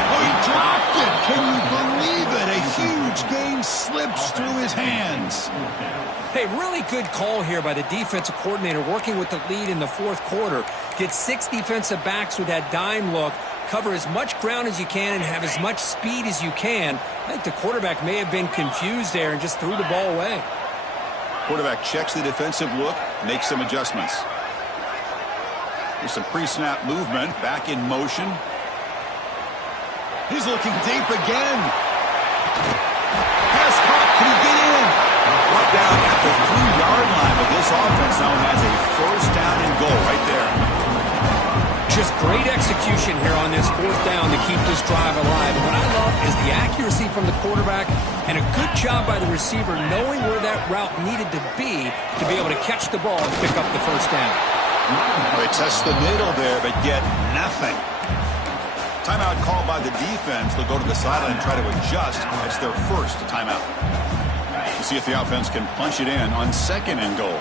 Oh, he dropped it. Can you believe it? A huge gain slips through his hands. Hey, really good call here by the defensive coordinator working with the lead in the 4th quarter. Get 6 defensive backs with that dime look. Cover as much ground as you can and have as much speed as you can. I think the quarterback may have been confused there and just threw the ball away. Quarterback checks the defensive look, makes some adjustments. There's some pre-snap movement, back in motion. He's looking deep again. Pass caught. Can he get in? Brought down at the 3-yard line, but this offense now has a first down and goal right there. Just great execution here on this 4th down to keep this drive alive. And what I love is the accuracy from the quarterback and a good job by the receiver knowing where that route needed to be able to catch the ball and pick up the first down. They test the middle there, but get nothing. Timeout called by the defense. They'll go to the sideline and try to adjust. That's their first timeout. To see if the offense can punch it in on 2nd and goal.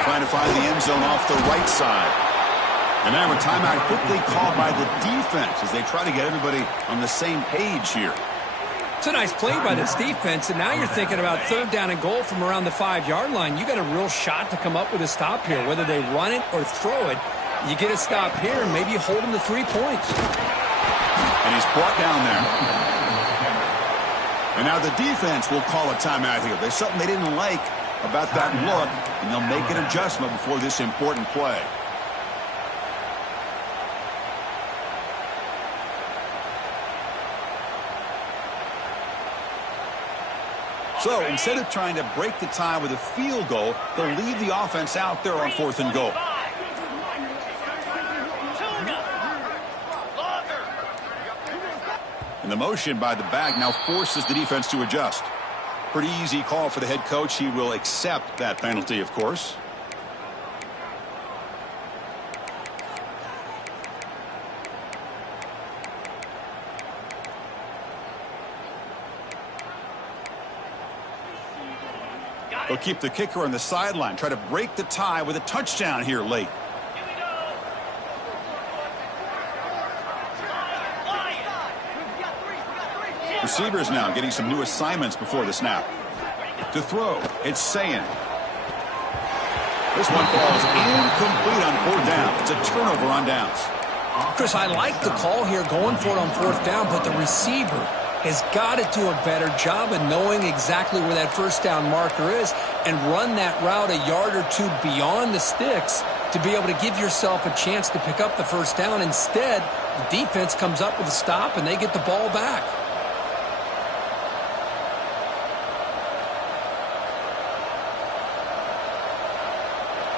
Trying to find the end zone off the right side. And now a timeout quickly called by the defense as they try to get everybody on the same page here. It's a nice play by this defense, and now you're thinking about 3rd down and goal from around the 5-yard line. You got a real shot to come up with a stop here. Whether they run it or throw it, you get a stop here, and maybe you hold them to 3 points. And he's brought down there. And now the defense will call a timeout here. There's something they didn't like about that look, and they'll make an adjustment before this important play. So instead of trying to break the tie with a field goal, they'll leave the offense out there on 4th and goal. And the motion by the back now forces the defense to adjust. Pretty easy call for the head coach. He will accept that penalty, of course. They'll keep the kicker on the sideline, try to break the tie with a touchdown here late. Receivers now getting some new assignments before the snap. To throw, it's Sayin. This one falls incomplete on 4th down. It's a turnover on downs. Chris, I like the call here going for it on 4th down, but the receiver has got to do a better job of knowing exactly where that 1st down marker is and run that route a yard or 2 beyond the sticks to be able to give yourself a chance to pick up the 1st down. Instead, the defense comes up with a stop and they get the ball back.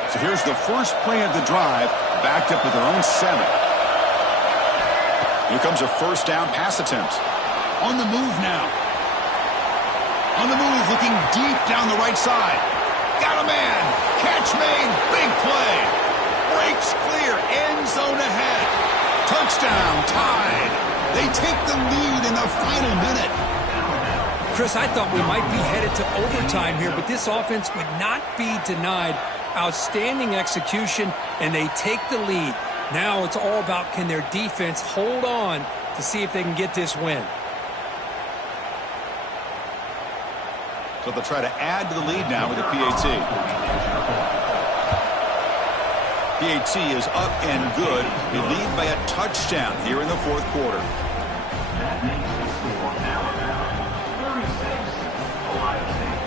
So here's the first play of the drive, backed up at their own 7. Here comes a 1st down pass attempt. On the move now. On the move, looking deep down the right side. Got a man. Catch made. Big play. Breaks clear. End zone ahead. Touchdown. Tied. They take the lead in the final minute. Chris, I thought we might be headed to overtime here, but this offense would not be denied. Outstanding execution, and they take the lead. Now it's all about can their defense hold on to see if they can get this win. So they'll try to add to the lead now with a PAT. PAT is up and good. They lead by a touchdown here in the 4th quarter. That makes the score Alabama 36, Ohio State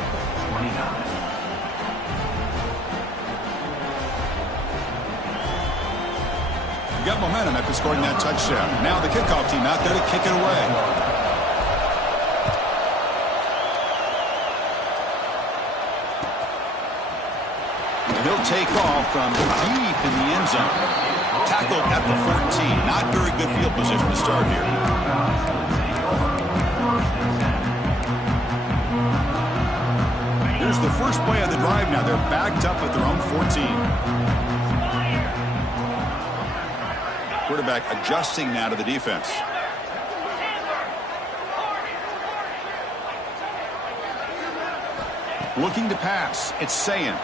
29. You got momentum after scoring that touchdown. Now the kickoff team out there to kick it away. He'll take off from deep in the end zone. Tackled at the 14. Not very good field position to start here. Here's the first play of the drive now. They're backed up at their own 14. Quarterback adjusting now to the defense. Looking to pass. It's Sayin.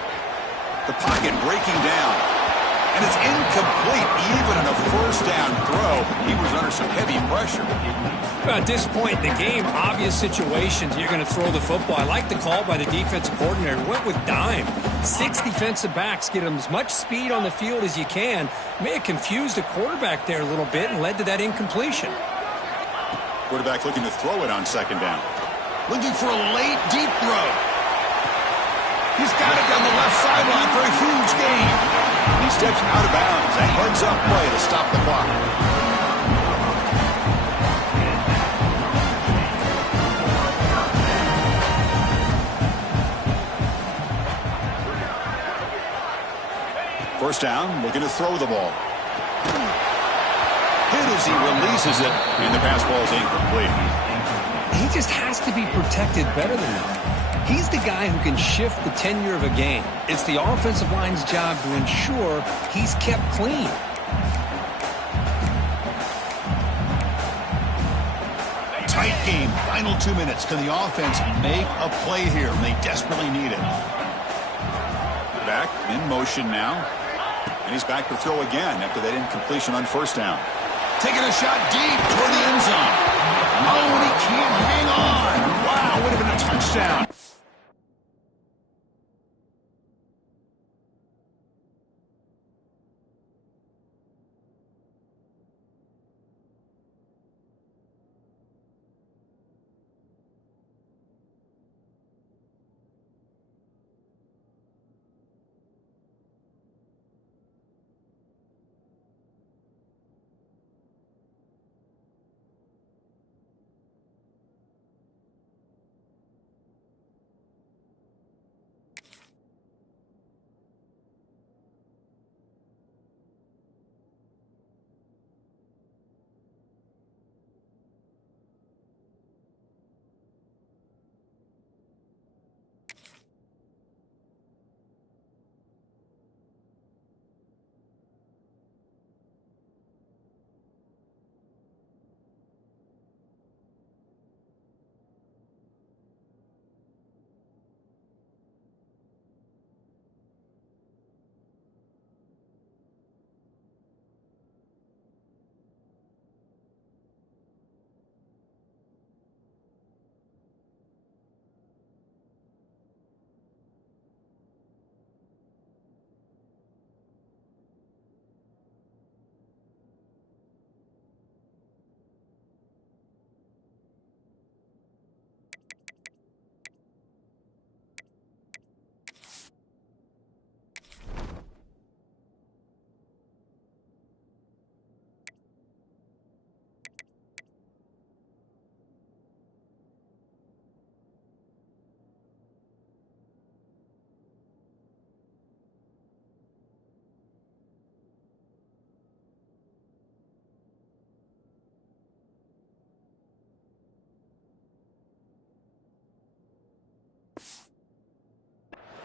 The pocket breaking down. And it's incomplete even on a 1st down throw. He was under some heavy pressure. At this point in the game, obvious situations, you're going to throw the football. I like the call by the defensive coordinator. Went with dime. 6 defensive backs. Get them as much speed on the field as you can. May have confused the quarterback there a little bit and led to that incompletion. Quarterback looking to throw it on 2nd down. Looking for a late deep throw. He's got it down the left sideline for a huge gain. And he steps out of bounds. A heads-up play to stop the clock. First down, looking to throw the ball. Hit as he releases it, and the pass ball is incomplete. He just has to be protected better than that. He's the guy who can shift the tenure of a game. It's the offensive line's job to ensure he's kept clean. game. Final 2 minutes. Can the offense make a play here? They desperately need it. Back in motion now. And he's back to throw again after that incompletion on first down. Taking a shot deep toward the end zone. Oh, and he can't hang on. Wow, would have been a touchdown.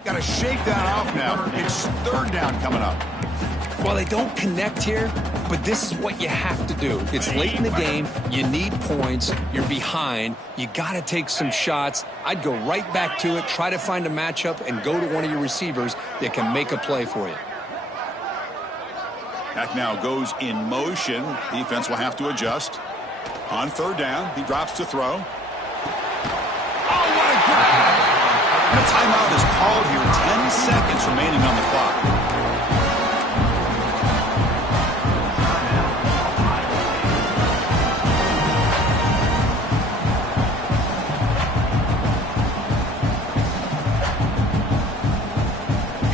Got to shake that off now. It's third down coming up. Well, they don't connect here, but this is what you have to do. It's late in the game. You need points. You're behind. You got to take some shots. I'd go right back to it, try to find a matchup, and go to one of your receivers that can make a play for you. Back now goes in motion. Defense will have to adjust. On third down, he drops to throw. Oh, what a grab! And a timeout is called here. 10 seconds remaining on the clock.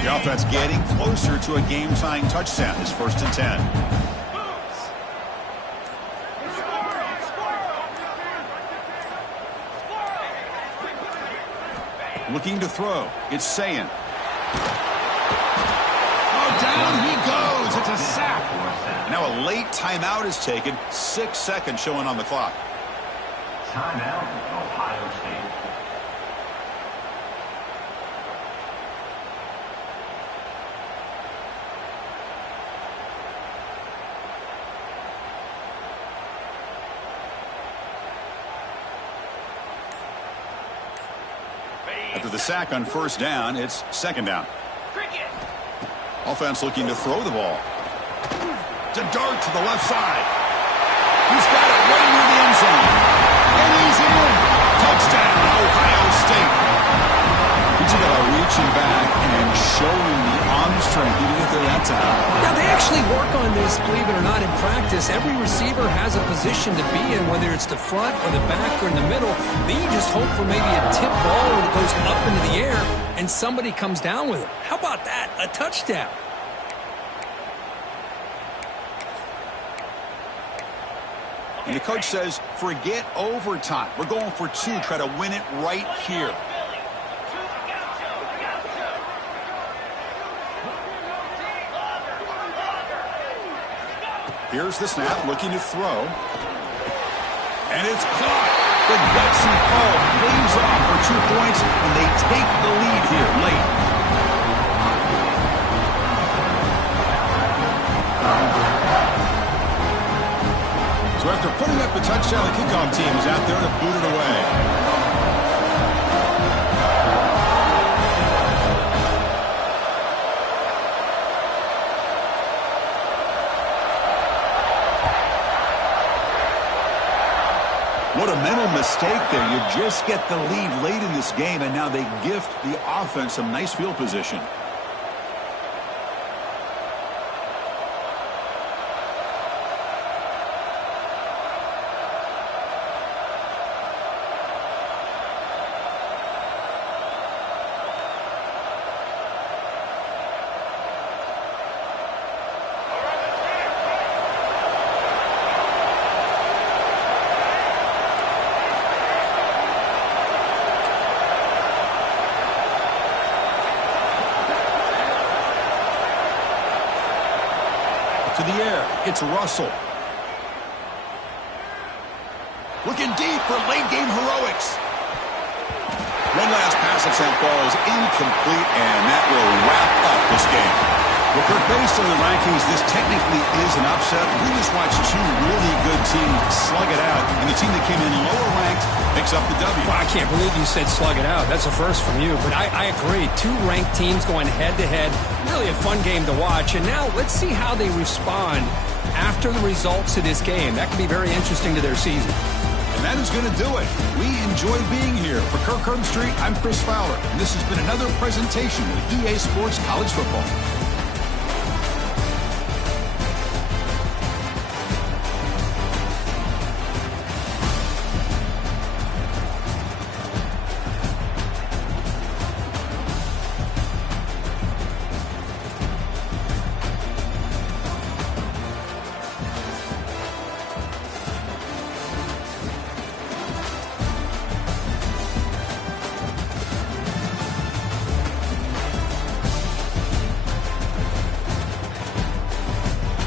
The offense getting closer to a game-tying touchdown. It's 1st and 10. Looking to throw. It's Sayin. Oh, down he goes. It's a sack. Now a late timeout is taken. 6 seconds showing on the clock. Timeout, Ohio State. After the sack on first down, it's second down. Cricket. Offense looking to throw the ball. To dart to the left side. He's got it right near the end zone. And he's in. Touchdown, Ohio State. You took about reaching back and showing the arm strength even if they're that time. Now, they actually work on this, believe it or not, in practice. Every receiver has a position to be in, whether it's the front or the back or in the middle. Then you just hope for maybe a tip ball that goes up into the air and somebody comes down with it. How about that? A touchdown. And the coach says, forget overtime. We're going for two. Try to win it right here. Here's the snap, looking to throw. And it's caught. The gutsy call pays off for 2 points, and they take the lead here late. So after putting up the touchdown, the kickoff Home team is out there to boot it away. What a mental mistake there. You just get the lead late in this game, and now they gift the offense some nice field position. To the air, it's Russell. Looking deep for late-game heroics. One last pass at that ball is incomplete, and that will wrap up this game. Well, Kirk, based on the rankings, this technically is an upset. We just watched two really good teams slug it out, and the team that came in lower ranked picks up the W. Well, I can't believe you said slug it out. That's a first from you, but I agree. Two ranked teams going head-to-head. Really a fun game to watch, and now let's see how they respond after the results of this game. That could be very interesting to their season. And that is going to do it. We enjoyed being here. For Kirk Herbstreit, I'm Chris Fowler, and this has been another presentation of EA Sports College Football.